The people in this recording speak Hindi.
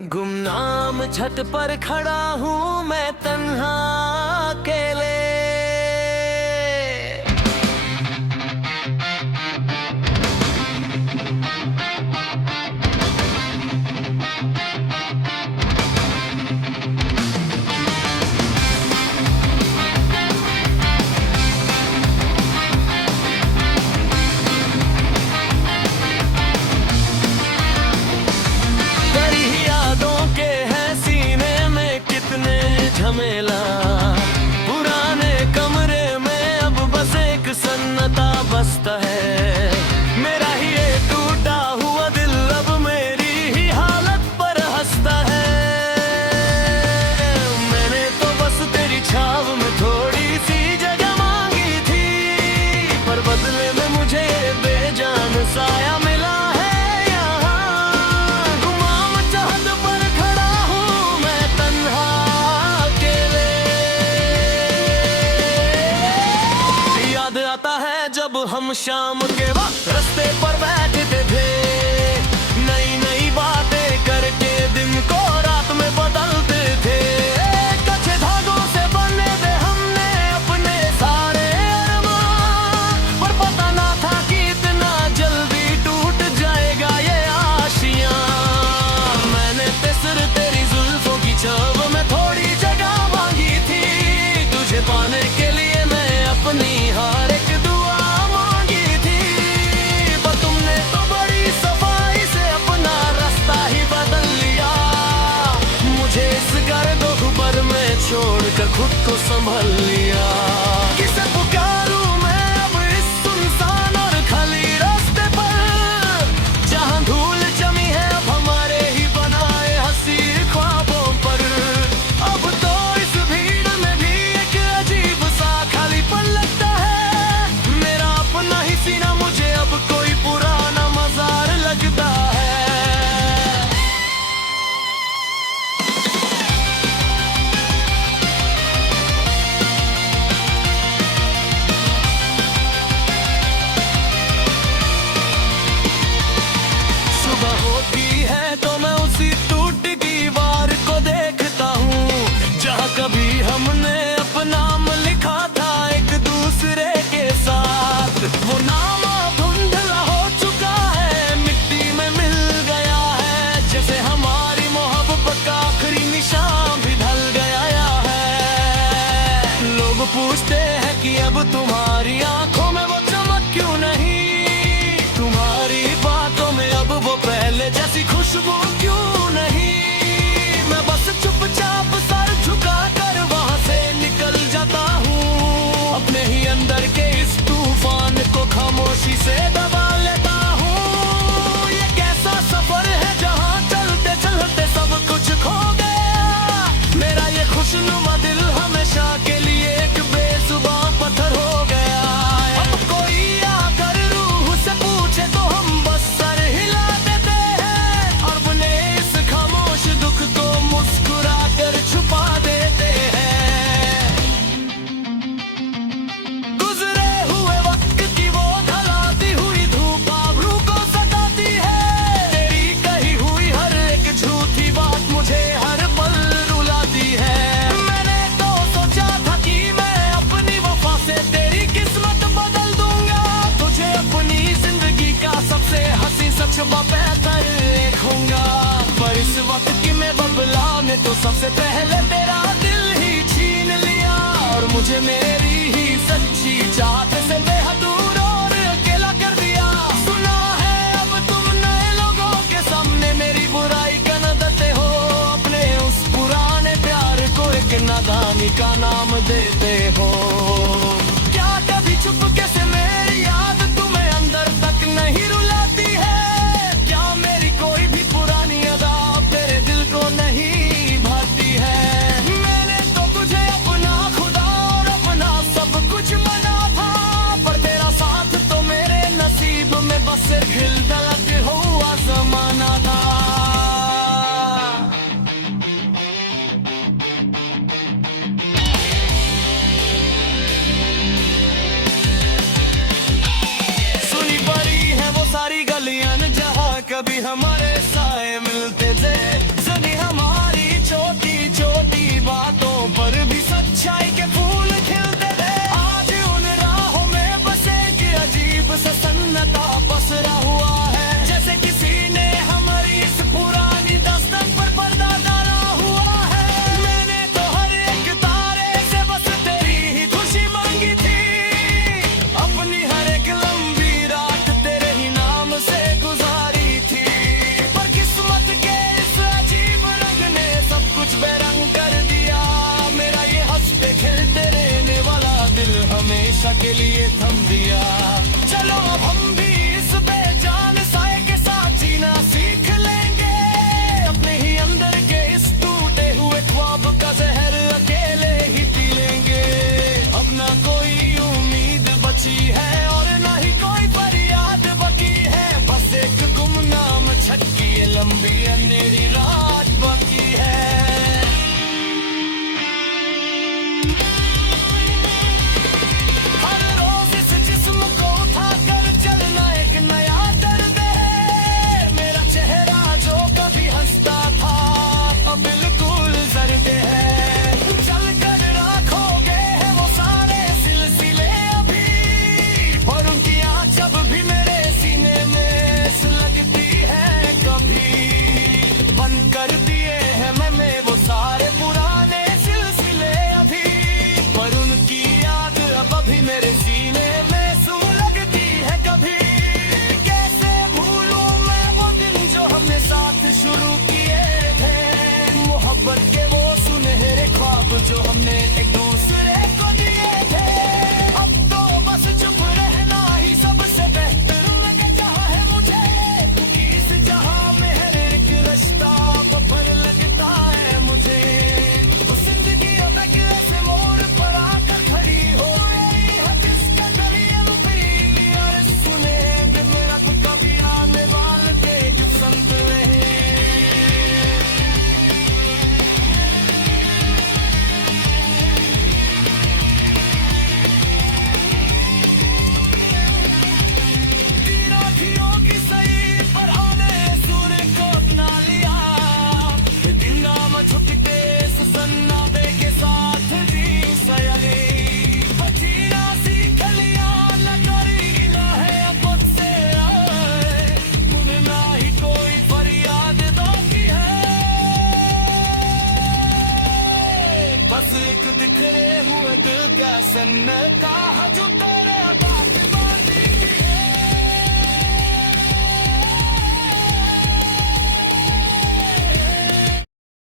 गुमनाम छत पर खड़ा हूँ मैं तन्हा अकेले। झमेला पुराने कमरे में अब बस एक सन्नाटा बसता है। मेरा ही ये टूटा हुआ दिल अब मेरी ही हालत पर हंसता है। मैंने तो बस तेरी छाव में थोड़ी सी जगह मांगी थी, पर बदले में मुझे बेजान साया मिला है। आता है जब हम शाम के वक्त रास्ते पर बैठते थे, नई नई बातें करके दिन को रात में बदलते थे। कच्चे धागों से बने थे हमने अपने सारे अरमान, पर पता ना था कि इतना जल्दी टूट जाएगा ये आशियां। मैंने सिर्फ तेरी जुल्फों की छाव में थोड़ी जगह मांगी थी, तुझे पाने के लिए मैं अपनी हार छोड़कर खुद को संभल लिया। किसे पुकारूं मैं अब इस सुनसान और खाली रास्ते पर, जहां धूल जमी है अब हमारे ही बनाए हंसी ख्वाबों पर। अब तो इस भीड़ में भी एक अजीब सा खालीपन लगता है। मेरा अपना ही सीना मुझे अब कोई पुराना मजार लगता है। कभी हमने अपना नाम लिखा था एक दूसरे के साथ, वो नाम धुंधला हो चुका है, मिट्टी में मिल गया है। जैसे हमारी मोहब्बत का आखिरी निशान भी ढल गया है। लोग पूछते हैं कि अब तुम्हारी आंखों में वो चमक क्यों नहीं, तुम्हारी बातों में अब वो पहले जैसी खुशबू क्यों नहीं। मैं बस चुपचाप सर झुका कर वहां से निकल जाता हूँ, अपने ही अंदर के इस तूफान को खामोशी से दबा लेता हूँ। ये कैसा सफर है जहाँ चलते चलते सब कुछ खो गया। मेरा ये खुशनुमा दिल हमेशा के लिए एक बेजुबान पत्थर हो गया। अब कोई आकर रूह से पूछे तो हम बस सर हिला देते हैं, और अपने इस खामोश दुख को मुस्कुरा कर छुपा देते हैं। गुजरे हुए वक्त की वो ढलाती हुई धूप आबरू को सताती है। तेरी कही हुई हर एक झूठी बात मुझे हर पल रुलाती है। मैंने तो सोचा था कि मैं अपनी वफा से तेरी किस्मत बदल दूंगा, तुझे अपनी जिंदगी का सबसे हंसी सच बेहतर देखूंगा। पर इस वक्त की मैं बबला ने तो सबसे पहले तेरा दिल ही छीन लिया, और मुझे मेरी ही सच्ची चाहत से बेहद दूर और अकेला कर दिया। सुना है अब तुम नए लोगों के सामने मेरी बुराई का न देते हो, अपने उस पुराने प्यार को एक नादानी का नाम देते हो। क्या कभी चुपके से मेरी याद तुम्हें अंदर तक नहीं रुलाती है? क्या मेरी कोई भी पुरानी अदा तेरे दिल को नहीं भाती है? मैंने तो तुझे अपना खुदा और अपना सब कुछ माना था, पर तेरा साथ तो मेरे नसीब में बस खिल दलक हुआ जमाना था। कभी हमारे साए मिलते थे, के लिए थम दिया। चलो अब हम भी इस बेजान साए के साथ जीना सीख लेंगे, अपने ही अंदर के इस टूटे हुए ख्वाब का जहर अकेले ही पी लेंगे। अब ना कोई उम्मीद बची है और ना ही कोई फरियाद बाकी है, बस एक गुमनाम छक्की ये लंबी अंधेरी रात बाकी है। हर रोज इस जिस्म को उठाकर चलना एक नया दर्द है, मेरा चेहरा जो कभी हंसता था अब बिल्कुल जर्द है। चल कर रखोगे है वो सारे सिलसिले अभी, और उनकी आँच जब भी मेरे सीने में सुलगती है कभी। बंद कर दिए हैं मैंने वो सारे पुराने सिलसिले अभी, पर उनकी याद अब अभी मेरे सीने में सुलगती है कभी। कैसे भूलूं मैं वो दिन जो हमने साथ शुरू किए थे, मोहब्बत के वो सुनहरे ख्वाब जो हमने एक दूसरे को दिए थे। अब तो बस चुप रहना ही सबसे बेहतर लगे जहाँ है मुझे, क्योंकि इस जहाँ में हर एक रास्ता पर लगता है मुझे। तो जिंदगी अब एक ऐसे मोड़ पर आकर खड़ी हो गई है जिसका दरिया पीली और सुनेंगे मेरा तो कभी आने वाले थे जो संत रहे। राखियों की सही पर आने सूर्य को अपना लिया, दिन नाम छुटते सन्नाटे के साथ जी सयारे। बचीना सीख लिया न करी ना है अब से आए, तुम्हें ना ही कोई फरियाद बाकी है, बस एक बिखरे हुए दिल का सन्नाटा जुटा